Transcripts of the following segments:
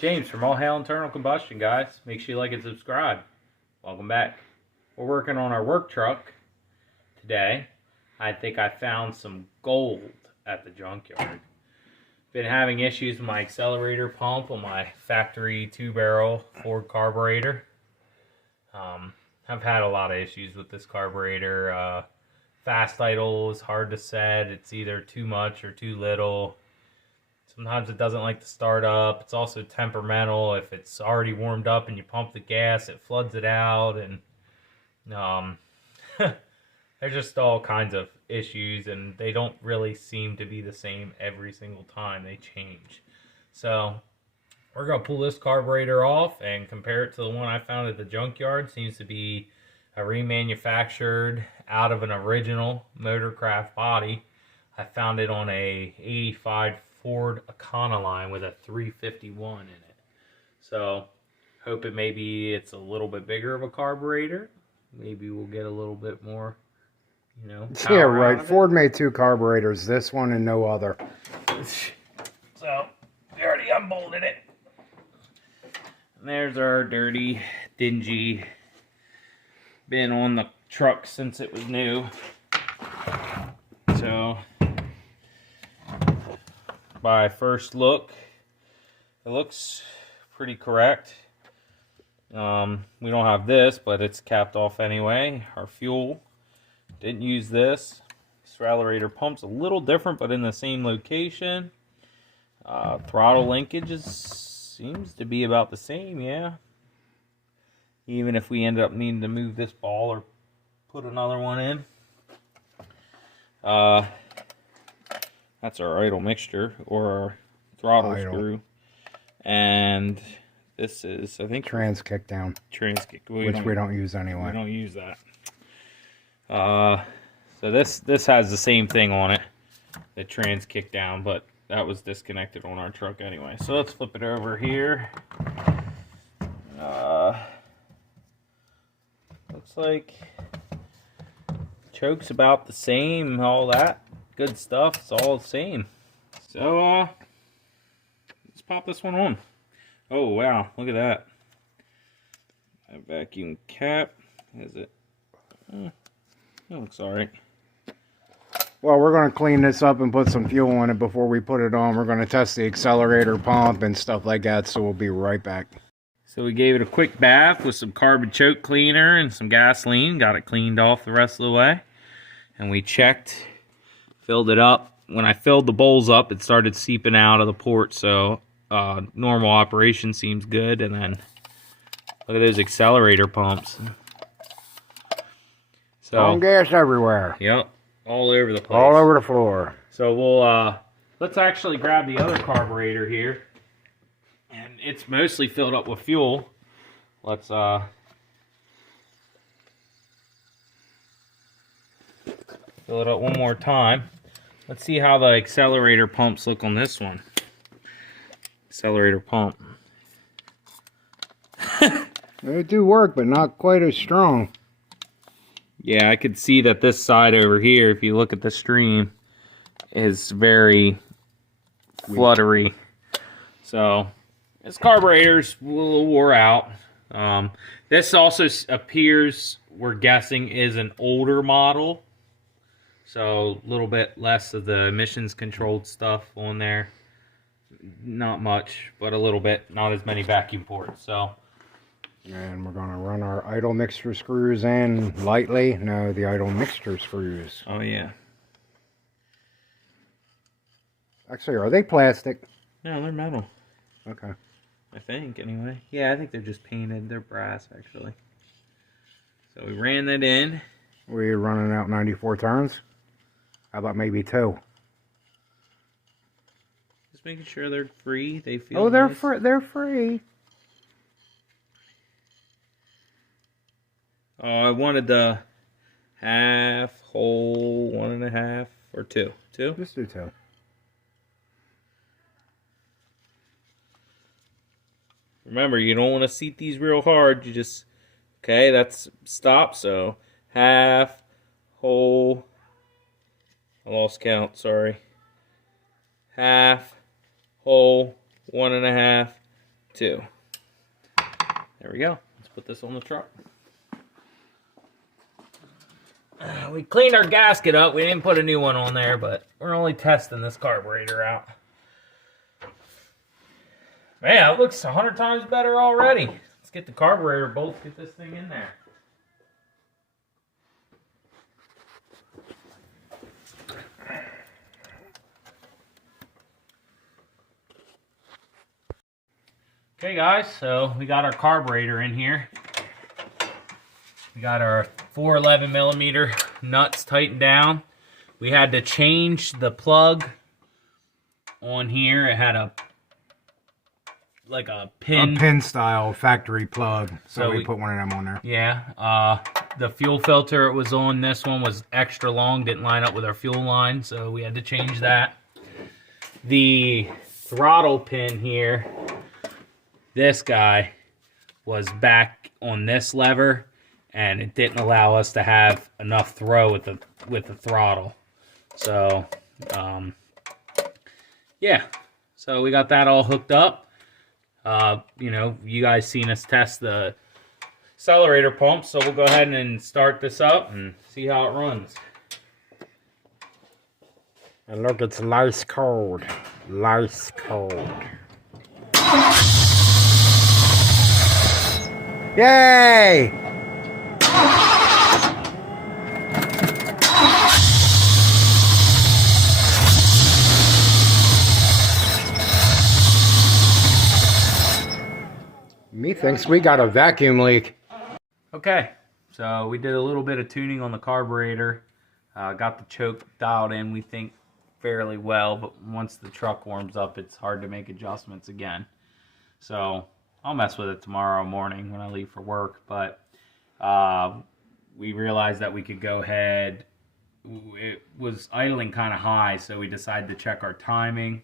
James from All Hail Internal Combustion, guys. Make sure you like and subscribe. Welcome back. We're working on our work truck today. I think I found some gold at the junkyard. Been having issues with my accelerator pump on my factory 2-barrel Ford carburetor. I've had a lot of issues with this carburetor. Fast idle is hard to set. It's either too much or too little. Sometimes it doesn't like to start up. It's also temperamental. If it's already warmed up and you pump the gas, it floods it out. And there's just all kinds of issues, and they don't really seem to be the same every single time. They change. So we're going to pull this carburetor off and compare it to the one I found at the junkyard. Seems to be a remanufactured out of an original Motorcraft body. I found it on a 85 Ford Econoline with a 351 in it. So hoping maybe it's a little bit bigger of a carburetor. Maybe we'll get a little bit more, you know, power. Yeah, right. Ford made 2 carburetors, this one and no other. So we already unbolted it. And there's our dirty, dingy, been on the truck since it was new. So by first look, it looks pretty correct. We don't have this, but it's capped off anyway. Our fuel, didn't use this. Accelerator pump's a little different, but in the same location. Throttle linkages seems to be about the same, yeah. Even if we end up needing to move this ball or put another one in. That's our idle mixture, or our throttle screw. And this is, I think, trans kick down. Trans kick, which we don't use anyway. We don't use that. So this has the same thing on it, the trans kick down, but that was disconnected on our truck anyway. So let's flip it over here. Looks like choke's about the same, all that good stuff. It's all the same. So let's pop this one on. Oh wow, look at that. A vacuum cap. Is it? It looks alright. Well, we're going to clean this up and put some fuel in it before we put it on. We're going to test the accelerator pump and stuff like that, so we'll be right back. So we gave it a quick bath with some carbon choke cleaner and some gasoline. Got it cleaned off the rest of the way. And we checked, filled it up. When I filled the bowls up, it started seeping out of the port, so normal operation seems good. And then look at those accelerator pumps. So on gas everywhere. Yep, all over the place. All over the floor. So we'll let's actually grab the other carburetor here. And it's mostly filled up with fuel. Let's fill it up one more time. Let's see how the accelerator pumps look on this one. Accelerator pump. They do work, but not quite as strong. Yeah, I could see that this side over here, if you look at the stream, is very fluttery. So this carburetor's a little wore out. This also appears, we're guessing, is an older model. So a little bit less of the emissions controlled stuff on there. Not much, but a little bit. Not as many vacuum ports. So. And we're going to run our idle mixture screws in lightly. No, the idle mixture screws. Oh, yeah. Actually, are they plastic? No, they're metal. Okay. I think, anyway. Yeah, I think they're just painted. They're brass, actually. So we ran that in. We're running out 94 turns. How about maybe 2? Just making sure they're free. They feel Oh, they're nice. they're free. Oh, I wanted the half, whole, 1.5, or 2. 2? Just do 2. Remember, you don't want to seat these real hard. You just, okay, that's stop. So half, whole, I lost count, sorry. Half, whole, 1.5, 2. There we go. Let's put this on the truck. We cleaned our gasket up. We didn't put a new one on there, but we're only testing this carburetor out. Man, it looks 100 times better already. Let's get the carburetor bolts, get this thing in there. Okay guys, so we got our carburetor in here. We got our 411 millimeter nuts tightened down. We had to change the plug on here. It had a pin style factory plug, so we put one of them on there. Yeah, the fuel filter it was on this one was extra long, didn't line up with our fuel line, so we had to change that. The throttle pin here, this guy was back on this lever, and it didn't allow us to have enough throw with the throttle. So, yeah. So we got that all hooked up. You know, you guys seen us test the accelerator pump, so we'll go ahead and start this up and see how it runs. And look, it's ice cold. Ice cold. Yay! Methinks we got a vacuum leak. Okay, so we did a little bit of tuning on the carburetor. Got the choke dialed in, we think, fairly well, but once the truck warms up, it's hard to make adjustments again. So I'll mess with it tomorrow morning when I leave for work, but we realized that we could go ahead. It was idling kind of high, so we decided to check our timing.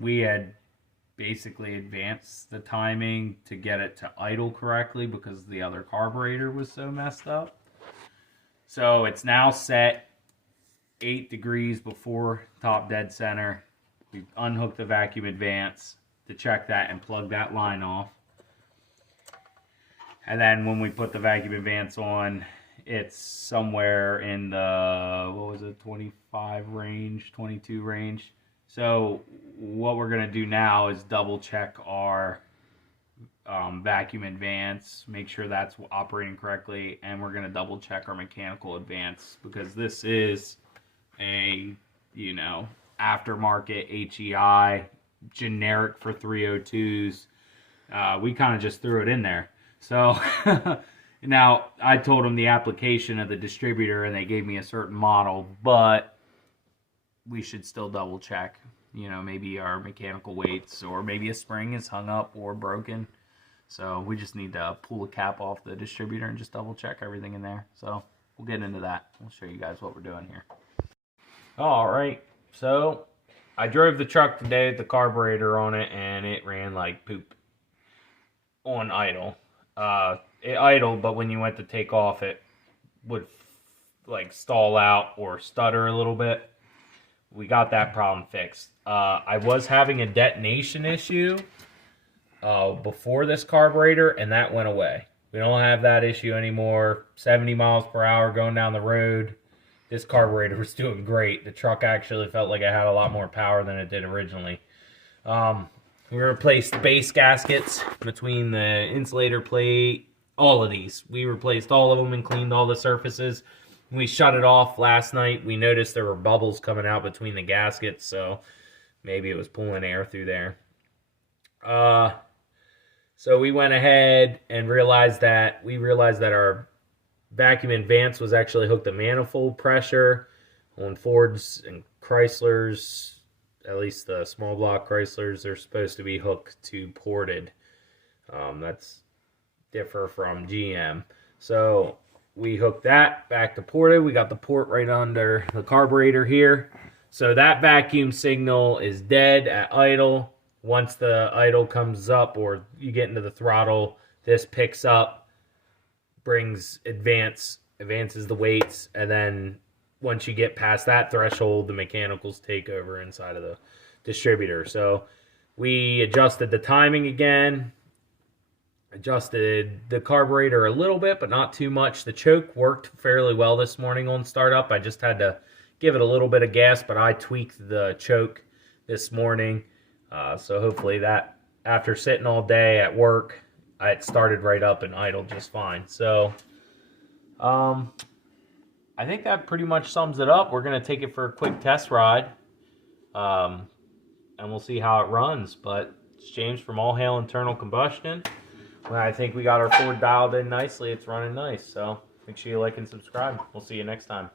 We had basically advanced the timing to get it to idle correctly because the other carburetor was so messed up. So it's now set 8 degrees before top dead center. We unhooked the vacuum advance to check that and plug that line off. And then when we put the vacuum advance on, it's somewhere in the, what was it, 25 range, 22 range. So what we're going to do now is double check our vacuum advance, make sure that's operating correctly, and we're going to double check our mechanical advance because this is a, you know, aftermarket HEI, generic for 302s. We kind of just threw it in there. So now I told them the application of the distributor and they gave me a certain model, but we should still double check, you know, maybe our mechanical weights or maybe a spring is hung up or broken. So we just need to pull the cap off the distributor and just double check everything in there. So we'll get into that. We'll show you guys what we're doing here. All right, so I drove the truck today with the carburetor on it, and it ran like poop on idle. It idled, but when you went to take off, it would like stall out or stutter a little bit. We got that problem fixed. I was having a detonation issue before this carburetor, and that went away. We don't have that issue anymore. 70 miles per hour going down the road. This carburetor was doing great. The truck actually felt like it had a lot more power than it did originally. We replaced base gaskets between the insulator plate, all of these. We replaced all of them and cleaned all the surfaces. We shut it off last night. We noticed there were bubbles coming out between the gaskets, so maybe it was pulling air through there. So we went ahead and realized that our vacuum advance was actually hooked to manifold pressure. On Fords and Chryslers, at least the small block Chryslers, they're supposed to be hooked to ported. That's differ from GM. So we hooked that back to ported. We got the port right under the carburetor here. So that vacuum signal is dead at idle. Once the idle comes up or you get into the throttle, this picks up, advances the weights, and then once you get past that threshold, the mechanicals take over inside of the distributor. So We adjusted the timing again, adjusted the carburetor a little bit, but not too much. The choke worked fairly well this morning on startup. I just had to give it a little bit of gas, but I tweaked the choke this morning. So hopefully that, after sitting all day at work, it started right up and idled just fine. So I think that pretty much sums it up. We're going to take it for a quick test ride. And we'll see how it runs. But it's James from All Hail Internal Combustion. Well, I think we got our Ford dialed in nicely. It's running nice. So make sure you like and subscribe. We'll see you next time.